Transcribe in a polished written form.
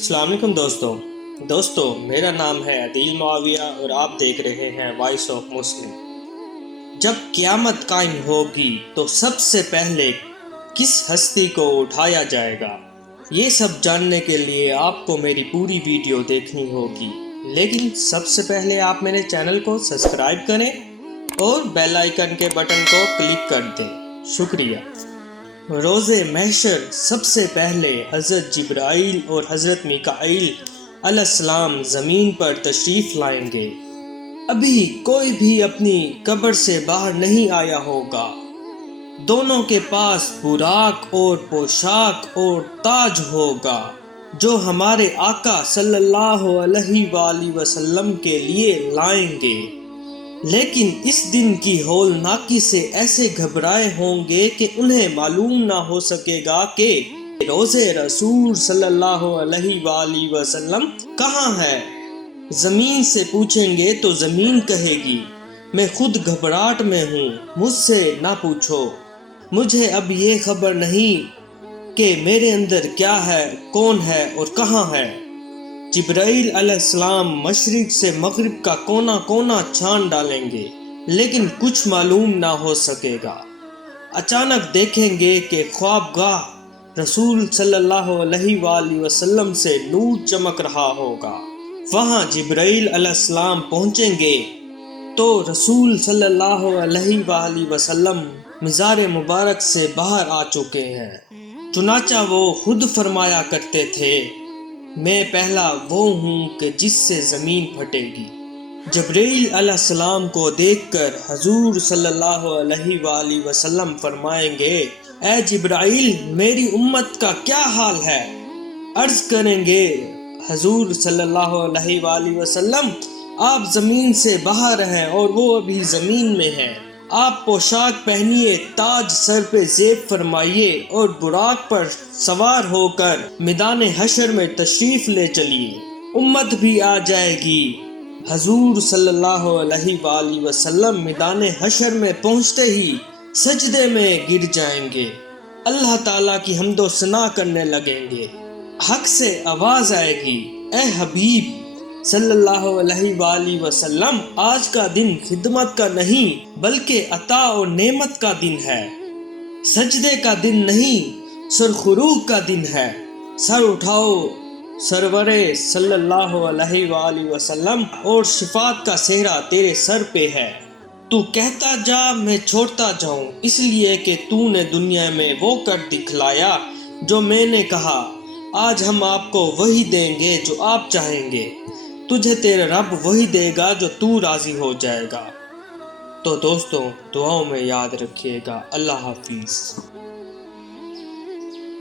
السلام علیکم دوستو میرا نام ہے عدیل معاویہ اور آپ دیکھ رہے ہیں وائس آف مسلم۔ جب قیامت قائم ہوگی تو سب سے پہلے کس ہستی کو اٹھایا جائے گا، یہ سب جاننے کے لیے آپ کو میری پوری ویڈیو دیکھنی ہوگی، لیکن سب سے پہلے آپ میرے چینل کو سبسکرائب کریں اور بیل آئیکن کے بٹن کو کلک کر دیں۔ شکریہ۔ روز محشر سب سے پہلے حضرت جبرائیل اور حضرت میکائیل علیہ السلام زمین پر تشریف لائیں گے۔ ابھی کوئی بھی اپنی قبر سے باہر نہیں آیا ہوگا۔ دونوں کے پاس براق اور پوشاک اور تاج ہوگا جو ہمارے آقا صلی اللہ علیہ وآلہ وسلم کے لیے لائیں گے، لیکن اس دن کی ہولناکی سے ایسے گھبرائے ہوں گے کہ انہیں معلوم نہ ہو سکے گا کہ روز رسول صلی اللہ علیہ وآلہ وسلم کہاں ہے۔ زمین سے پوچھیں گے تو زمین کہے گی، میں خود گھبراہٹ میں ہوں، مجھ سے نہ پوچھو، مجھے اب یہ خبر نہیں کہ میرے اندر کیا ہے، کون ہے اور کہاں ہے۔ جبرائیل علیہ السلام مشرق سے مغرب کا کونا کونا چھان ڈالیں گے، لیکن کچھ معلوم نہ ہو سکے گا۔ اچانک دیکھیں گے کہ خوابگاہ رسول صلی اللہ علیہ وآلہ وسلم سے نور چمک رہا ہوگا۔ وہاں جبرائیل علیہ السلام پہنچیں گے تو رسول صلی اللہ علیہ وآلہ وسلم مزار مبارک سے باہر آ چکے ہیں، چنانچہ وہ خود فرمایا کرتے تھے، میں پہلا وہ ہوں کہ جس سے زمین پھٹے گی۔ جبرائیل علیہ السلام کو دیکھ کر حضور صلی اللہ علیہ وآلہ وسلم فرمائیں گے، اے جبرائیل، میری امت کا کیا حال ہے؟ عرض کریں گے، حضور صلی اللہ علیہ وآلہ وسلم، آپ زمین سے باہر ہیں اور وہ ابھی زمین میں ہیں۔ آپ پوشاک پہنیے، تاج سر پہ زیب فرمائیے اور براق پر سوار ہو کر میدان حشر میں تشریف لے چلیے، امت بھی آ جائے گی۔ حضور صلی اللہ علیہ وآلہ وسلم میدان حشر میں پہنچتے ہی سجدے میں گر جائیں گے، اللہ تعالیٰ کی حمد و ثنا کرنے لگیں گے۔ حق سے آواز آئے گی، اے حبیب صلی اللہ علیہ وآلہ وسلم، آج کا دن خدمت کا نہیں بلکہ عطا اور نعمت کا دن ہے، سجدے کا دن نہیں سرخروغ کا دن ہے، سر اٹھاؤ سرور صلی اللہ علیہ وآلہ وسلم اور شفاعت کا صحرا تیرے سر پہ ہے۔ تو کہتا جا میں چھوڑتا جاؤں، اس لیے کہ تو نے دنیا میں وہ کر دکھلایا جو میں نے کہا۔ آج ہم آپ کو وہی دیں گے جو آپ چاہیں گے، تجھے تیرے رب وہی دے گا جو تو راضی ہو جائے گا۔ تو دوستو، دعاؤں میں یاد رکھیے گا۔ اللہ حافظ۔